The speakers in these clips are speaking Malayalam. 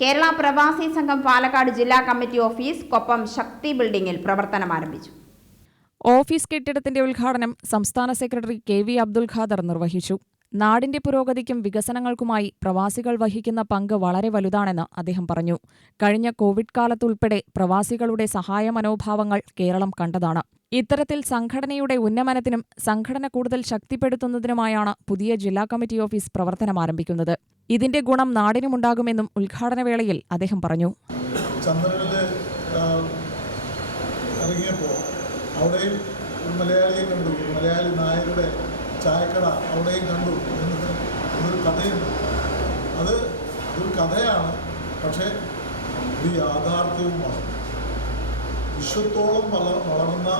കേരള പ്രവാസി സംഘം പാലക്കാട് ജില്ലാ കമ്മിറ്റി ഓഫീസ് കൊപ്പം ശക്തി ബിൽഡിംഗിൽ പ്രവർത്തനം ആരംഭിച്ചു. ഓഫീസ് കെട്ടിടത്തിന്റെ ഉദ്ഘാടനം സംസ്ഥാന secretary K V Abdul Khader നിർവഹിച്ചു. നാടിന്റെ പുരോഗതിക്കും വികസനങ്ങൾക്കുമായി പ്രവാസികൾ വഹിക്കുന്ന പങ്ക് വളരെ വലുതാണെന്ന് അദ്ദേഹം പറഞ്ഞു. കഴിഞ്ഞ കോവിഡ് കാലത്തുൾപ്പെടെ പ്രവാസികളുടെ സഹായ മനോഭാവങ്ങൾ കേരളം കണ്ടതാണ്. ഇത്തരത്തിൽ സംഘടനയുടെ ഉന്നമനത്തിനും സംഘടന കൂടുതൽ ശക്തിപ്പെടുത്തുന്നതിനുമായാണ് പുതിയ ജില്ലാ കമ്മിറ്റി ഓഫീസ് പ്രവർത്തനം ആരംഭിക്കുന്നത്. ഇതിന്റെ ഗുണം നാടിനുമുണ്ടാകുമെന്നും ഉദ്ഘാടനവേളയിൽ അദ്ദേഹം പറഞ്ഞു. ഒരു മലയാളിയെ കണ്ടു. മലയാളി നായരുടെ ചായക്കട അവിടെയും കണ്ടു എന്നതിന് ഒരു കഥയുണ്ട്. അത് ഒരു കഥയാണ് പക്ഷേ ഒരു യാഥാർത്ഥ്യവുമാണ്. വിശ്വത്തോളം വള വളർന്ന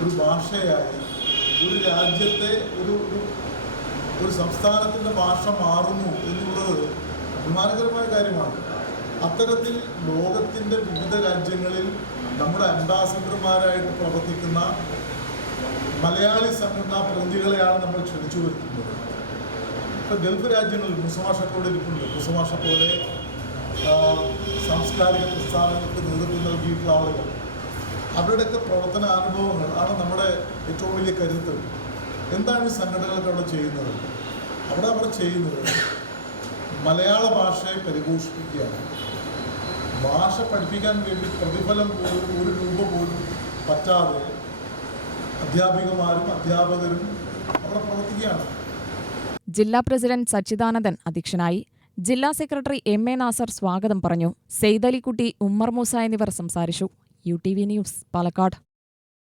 ഒരു ഭാഷയായി ഒരു രാജ്യത്തെ ഒരു ഒരു സംസ്ഥാനത്തിന്റെ ഭാഷ മാറുന്നു എന്നുള്ളത് അഭിമാനകരമായ കാര്യമാണ്. അത്തരത്തിൽ ലോകത്തിന്റെ വിവിധ രാജ്യങ്ങളിൽ നമ്മുടെ അംബാസഡർമാരായിട്ട് പ്രവർത്തിക്കുന്ന മലയാളി സംഘടനാ പ്രതിനിധികളെയാണ് നമ്മൾ ക്ഷണിച്ചു വരുത്തുന്നത്. ഇപ്പോൾ ഗൾഫ് രാജ്യങ്ങളിൽ മുസമാഷക്കോടെ ഇരിപ്പുണ്ട്. മുസമാഷ പോലെ സാംസ്കാരിക പ്രസ്ഥാനങ്ങൾക്ക് നേതൃത്വം നൽകിയിട്ടുള്ള ആളുകൾ. അവരുടെയൊക്കെ പ്രവർത്തന അനുഭവങ്ങൾ ആണ് നമ്മുടെ ഏറ്റവും വലിയ കരുത്ത് എന്താണ് ഈ സംഘടനകളൊക്കെ അവിടെ ചെയ്യുന്നത്? അവിടെ അവർ ചെയ്യുന്നത് മലയാള ഭാഷയെ പരിപോഷിപ്പിക്കുകയാണ്. ഭാഷ പഠിപ്പിക്കാൻ വേണ്ടി പ്രതിഫലം പോലും ഒരു രൂപ പോലും പറ്റാതെ അധ്യാപികമാരും അധ്യാപകരും അവിടെ പ്രവർത്തിക്കുകയാണ്. ജില്ലാ പ്രസിഡന്റ് സച്ചിദാനന്ദൻ അധ്യക്ഷനായി ജില്ലാ സെക്രട്ടറി എം എ നാസർ സ്വാഗതം പറഞ്ഞു. സെയ്ദലിക്കുട്ടി ഉമ്മർ മൂസ എന്നിവർ സംസാരിച്ചു. U T V news Palakkad.